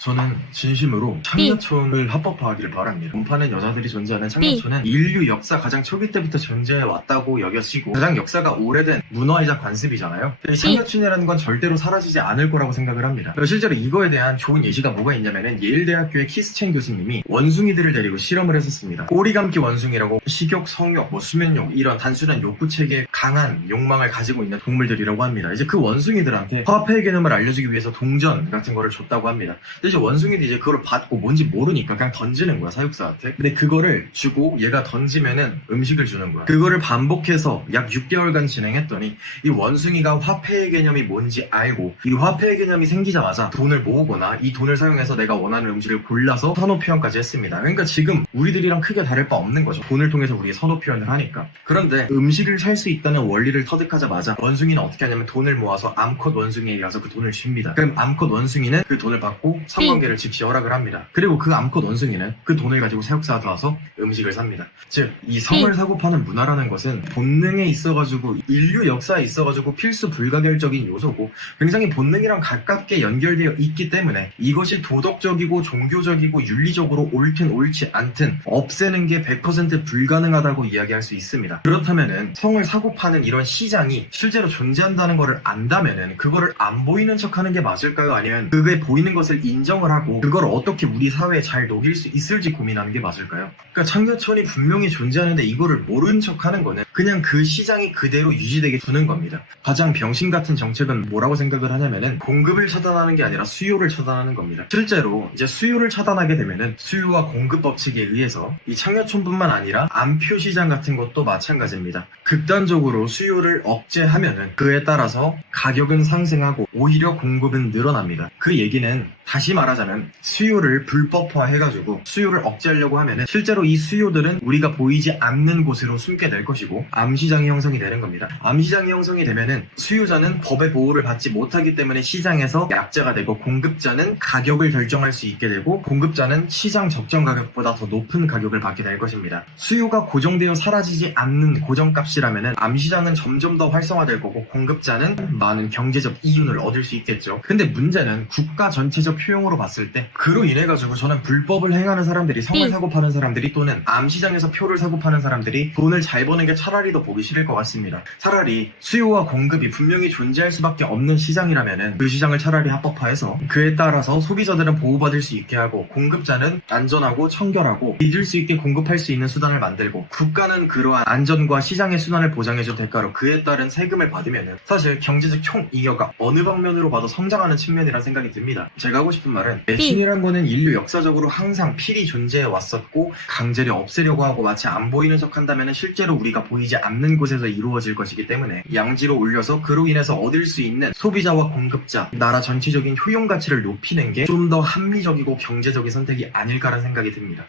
저는 진심으로 창녀촌을 합법화하기를 바랍니다. 본판은 여자들이 존재하는 창녀촌은 인류 역사 가장 초기 때부터 존재해 왔다고 여겨지고 가장 역사가 오래된 문화이자 관습이잖아요. 이 창녀촌이라는 건 절대로 사라지지 않을 거라고 생각을 합니다. 실제로 이거에 대한 좋은 예시가 뭐가 있냐면은 예일대학교의 키스첸 교수님이 원숭이들을 데리고 실험을 했었습니다. 꼬리감기 원숭이라고 식욕, 성욕, 수면욕 이런 단순한 욕구 체계에 강한 욕망을 가지고 있는 동물들이라고 합니다. 이제 그 원숭이들한테 화폐의 개념을 알려주기 위해서 동전 같은 거를 줬다고 합니다. 근데 이제 원숭이들이 이제 그걸 받고 뭔지 모르니까 그냥 던지는 거야, 사육사한테. 근데 그거를 주고 얘가 던지면은 음식을 주는 거야. 그거를 반복해서 약 6개월간 진행했더니 이 원숭이가 화폐의 개념이 뭔지 알고 이 화폐의 개념이 생기자마자 돈을 모으거나 이 돈을 사용해서 내가 원하는 음식을 골라서 선호 표현까지 했습니다. 그러니까 지금 우리들이랑 크게 다를 바 없는 거죠. 돈을 통해서 우리가 선호 표현을 하니까. 그런데 음식을 살 수 있다는 원리를 터득하자마자 원숭이는 어떻게 하냐면 돈을 모아서 암컷 원숭이에게 가서 그 돈을 줍니다. 그럼 암컷 원숭이는 그 돈을 받고 성관계를 즉시 허락을 합니다. 그리고 그 암컷 원숭이는 그 돈을 가지고 사육사한테 와서 음식을 삽니다. 즉, 이 성을 사고 파는 문화라는 것은 본능에 있어가지고 인류 역사에 있어가지고 필수 불가결적인 요소고 굉장히 본능이랑 가깝게 연결되어 있기 때문에 이것이 도덕적이고 종교적이고 윤리적으로 옳든 옳지 않든 없애는 게 100% 불가능하다고 이야기할 수 있습니다. 그렇다면은 성을 사고 파는 이런 시장이 실제로 존재한다는 것을 안다면은 그거를 안 보이는 척하는 게 맞을까요? 아니면 그게 보이는 것을 인정을 하고 그걸 어떻게 우리 사회에 잘 녹일 수 있을지 고민하는 게 맞을까요? 그러니까 창녀촌이 분명히 존재하는데 이거를 모르는 척하는 거는 그냥 그 시장이 그대로 유지되게 두는 겁니다. 가장 병신 같은 정책은 뭐라고 생각을 하냐면은 공급을 차단하는 게 아니라 수요를 차단하는 겁니다. 실제로 이제 수요를 차단하게 되면은 수요와 공급 법칙에 의해서 이 창녀촌뿐만 아니라 암표 시장 같은 것도 마찬가지입니다. 극단적으로 수요를 억제하면은 그에 따라서 가격은 상승하고 오히려 공급은 늘어납니다. 그 얘기는 다시 말하자면 수요를 불법화해가지고 수요를 억제하려고 하면은 실제로 이 수요들은 우리가 보이지 않는 곳으로 숨게 될 것이고 암시장이 형성이 되는 겁니다. 암시장이 형성이 되면은 수요자는 법의 보호를 받지 못하기 때문에 시장에서 약자가 되고 공급자는 가격을 결정할 수 있게 되고 공급자는 시장 적정 가격보다 더 높은 가격을 받게 될 것입니다. 수요가 고정되어 사라지지 않는 고정값이라면은 암시장은 점점 더 활성화될 거고 공급자는 많은 경제적 이윤을 얻을 수 있겠죠. 근데 문제는 국가 전체적 효용으로 봤을 때 그로 인해 가지고 저는 불법을 행하는 사람들이 성을 사고 파는 사람들이 또는 암시장에서 표를 사고 파는 사람들이 돈을 잘 버는 게 차라리 더 보기 싫을 것 같습니다. 차라리 수요와 공급이 분명히 존재할 수밖에 없는 시장이라면은 그 시장을 차라리 합법화해서 그에 따라서 소비자들은 보호받을 수 있게 하고 공급자는 안전하고 청결하고 믿을 수 있게 공급할 수 있는 수단을 만들고 국가는 그러한 안전과 시장의 수단을 보장해줄 대가로 그에 따른 세금을 받으면은 사실 경제적 총이익가 어느 방면으로 봐도 성장하는 측면이란 생각이 듭니다. 제가 하고 싶은 말은 신이란 거는 인류 역사적으로 항상 필히 존재해 왔었고 강제로 없애려고 하고 마치 안 보이는 척 한다면 실제로 우리가 보이지 않는 곳에서 이루어질 것이기 때문에 양지로 올려서 그로 인해서 얻을 수 있는 소비자와 공급자, 나라 전체적인 효용 가치를 높이는 게 좀 더 합리적이고 경제적인 선택이 아닐까라는 생각이 듭니다.